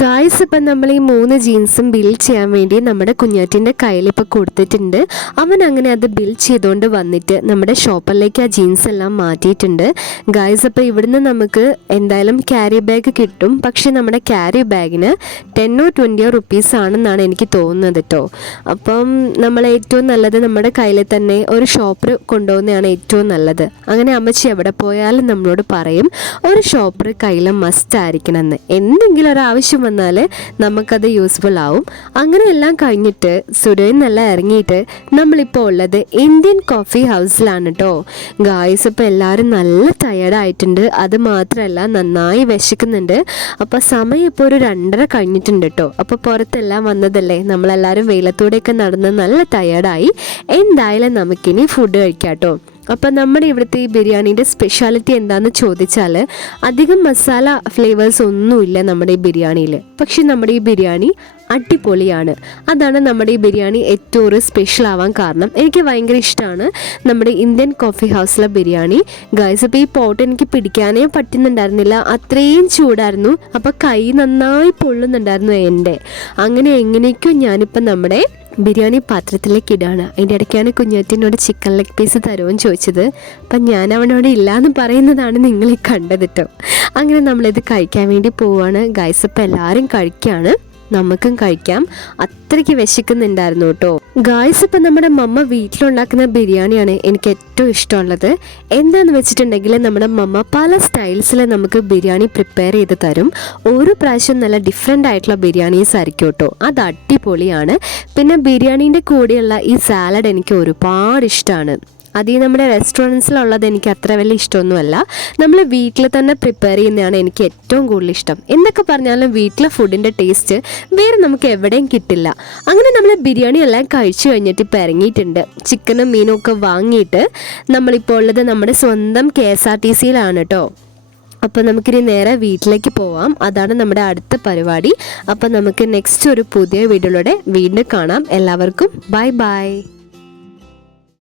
Guys ഇപ്പം നമ്മൾ ഈ മൂന്ന് ജീൻസും ബിൽ ചെയ്യാൻ വേണ്ടി നമ്മുടെ കുഞ്ഞാറ്റിന്റെ കയ്യിൽ ഇപ്പോൾ കൊടുത്തിട്ടുണ്ട്. അവൻ അങ്ങനെ അത് ബിൽ ചെയ്തുകൊണ്ട് വന്നിട്ട് നമ്മുടെ ഷോപ്പിലേക്ക് ആ ജീൻസ് എല്ലാം മാറ്റിയിട്ടുണ്ട്. ഗായ്സ് അപ്പോൾ ഇവിടുന്ന് നമുക്ക് എന്തായാലും ക്യാരി ബാഗ് കിട്ടും. പക്ഷേ നമ്മുടെ ക്യാരി ബാഗിന് ടെന്നോ ട്വന്റിയോ റുപ്പീസ് ആണെന്നാണ് എനിക്ക് തോന്നുന്നത് കേട്ടോ. അപ്പം നമ്മൾ ഏറ്റവും നല്ലത് നമ്മുടെ കയ്യിൽ തന്നെ ഒരു ഷോപ്പർ കൊണ്ടുപോകുന്നതാണ് ഏറ്റവും നല്ലത്. അങ്ങനെ അമ്മച്ചി എവിടെ പോയാലും നമ്മളോട് പറയും ഒരു ഷോപ്പർ കയ്യിൽ മസ്റ്റ് ആയിരിക്കണം എന്ന് എന്തെങ്കിലും ഒരു ആവശ്യം വന്നാൽ നമുക്കത് യൂസ്ഫുൾ ആവും. അങ്ങനെ എല്ലാം കഴിഞ്ഞിട്ട് സുരയിൽ നിന്നെല്ലാം ഇറങ്ങിയിട്ട് നമ്മളിപ്പോൾ ഉള്ളത് ഇന്ത്യൻ കോഫി ഹൗസിലാണ് കേട്ടോ ഗായ്സ് ഇപ്പോൾ എല്ലാവരും നല്ല ടയർഡായിട്ടുണ്ട് അത് മാത്രമല്ല നന്നായി വിശക്കുന്നുണ്ട്. അപ്പോൾ സമയം ഇപ്പോൾ ഒരു രണ്ടര കഴിഞ്ഞിട്ടുണ്ട് കേട്ടോ അപ്പോൾ പുറത്തെല്ലാം വന്നതല്ലേ? നമ്മളെല്ലാവരും വെയിലത്തൂടെയൊക്കെ നടന്ന് നല്ല ടയർഡായി എന്തായാലും നമുക്കിനി ഫുഡ് കഴിക്കാം കേട്ടോ അപ്പം നമ്മുടെ ഇവിടുത്തെ ഈ ബിരിയാണീന്റെ സ്പെഷ്യാലിറ്റി എന്താണെന്ന് ചോദിച്ചാൽ അധികം മസാല ഫ്ലേവേഴ്സ് ഒന്നുമില്ല നമ്മുടെ ഈ ബിരിയാണിയിൽ പക്ഷെ നമ്മുടെ ഈ ബിരിയാണി അടിപൊളിയാണ്. അതാണ് നമ്മുടെ ഈ ബിരിയാണി ഏറ്റവും ഒരു സ്പെഷ്യൽ ആവാൻ കാരണം. എനിക്ക് ഭയങ്കര ഇഷ്ടമാണ് നമ്മുടെ ഇന്ത്യൻ കോഫി ഹൗസിലെ ബിരിയാണി. ഗൈസ് അപ്പോൾ ഈ പോട്ട് എനിക്ക് പിടിക്കാനേ പറ്റുന്നുണ്ടായിരുന്നില്ല. അത്രയും ചൂടായിരുന്നു. അപ്പോൾ കൈ നന്നായി പൊള്ളുന്നുണ്ടായിരുന്നു എന്റെ. അങ്ങനെ എങ്ങനെയൊക്കെയോ ഞാനിപ്പോൾ നമ്മുടെ ബിരിയാണി പാത്രത്തിലേക്ക് ഇടാണ്. അതിന്റെ ഇടയ്ക്കാണ് കുഞ്ഞാറ്റിനോട് ചിക്കൻ ലെഗ് പീസ് തരുമെന്ന് ചോദിച്ചത്. അപ്പം ഞാൻ അവനോട് ഇല്ലയെന്ന് പറയുന്നതാണ് നിങ്ങൾ കണ്ടത് കേട്ടോ അങ്ങനെ നമ്മളിത് കഴിക്കാൻ വേണ്ടി പോവാണ്. ഗൈസ് ഇപ്പം എല്ലാവരും കഴിക്കുകയാണ് നമുക്കും കഴിക്കാം. അത്രയ്ക്ക് വിശക്കുന്നുണ്ടായിരുന്നു കേട്ടോ. ഗായ്സ് ഇപ്പം നമ്മുടെ മമ്മ വീട്ടിലുണ്ടാക്കുന്ന ബിരിയാണിയാണ് എനിക്ക് ഏറ്റവും ഇഷ്ടമുള്ളത്. എന്താണെന്ന് വെച്ചിട്ടുണ്ടെങ്കിൽ നമ്മുടെ മമ്മ പല സ്റ്റൈൽസിൽ നമുക്ക് ബിരിയാണി പ്രിപ്പയർ ചെയ്ത് തരും. ഓരോ പ്രാവശ്യം നല്ല ഡിഫറെന്റ് ആയിട്ടുള്ള ബിരിയാണീസ് ആയിരിക്കും കേട്ടോ. അത് അടിപൊളിയാണ്. പിന്നെ ബിരിയാണീന്റെ കൂടെയുള്ള ഈ സാലഡ് എനിക്ക് ഒരുപാട് ഇഷ്ടമാണ് അത് ഈ നമ്മുടെ റെസ്റ്റോറന്റ്സിലുള്ളത് എനിക്ക് അത്ര വലിയ ഇഷ്ടമൊന്നുമല്ല. നമ്മൾ വീട്ടിൽ തന്നെ പ്രിപ്പയർ ചെയ്യുന്നതാണ് എനിക്ക് ഏറ്റവും കൂടുതൽ ഇഷ്ടം. എന്നൊക്കെ പറഞ്ഞാലും വീട്ടിലെ ഫുഡിന്റെ ടേസ്റ്റ് വേറെ നമുക്ക് എവിടെയും കിട്ടില്ല. അങ്ങനെ നമ്മൾ ബിരിയാണി എല്ലാം കഴിച്ചു കഴിഞ്ഞിട്ട് ഇപ്പോൾ ഇറങ്ങിയിട്ടുണ്ട്. ചിക്കനും മീനും ഒക്കെ വാങ്ങിയിട്ട് നമ്മളിപ്പോൾ ഉള്ളത് നമ്മുടെ സ്വന്തം കെ എസ് ആർ ടി സിയിലാണ് കേട്ടോ അപ്പോൾ നമുക്കിനി നേരെ വീട്ടിലേക്ക് പോവാം. അതാണ് നമ്മുടെ അടുത്ത പരിപാടി. അപ്പോൾ നമുക്ക് നെക്സ്റ്റ് ഒരു പുതിയ വീഡിയോയിലൂടെ വീണ്ടും കാണാം. എല്ലാവർക്കും ബൈ ബൈ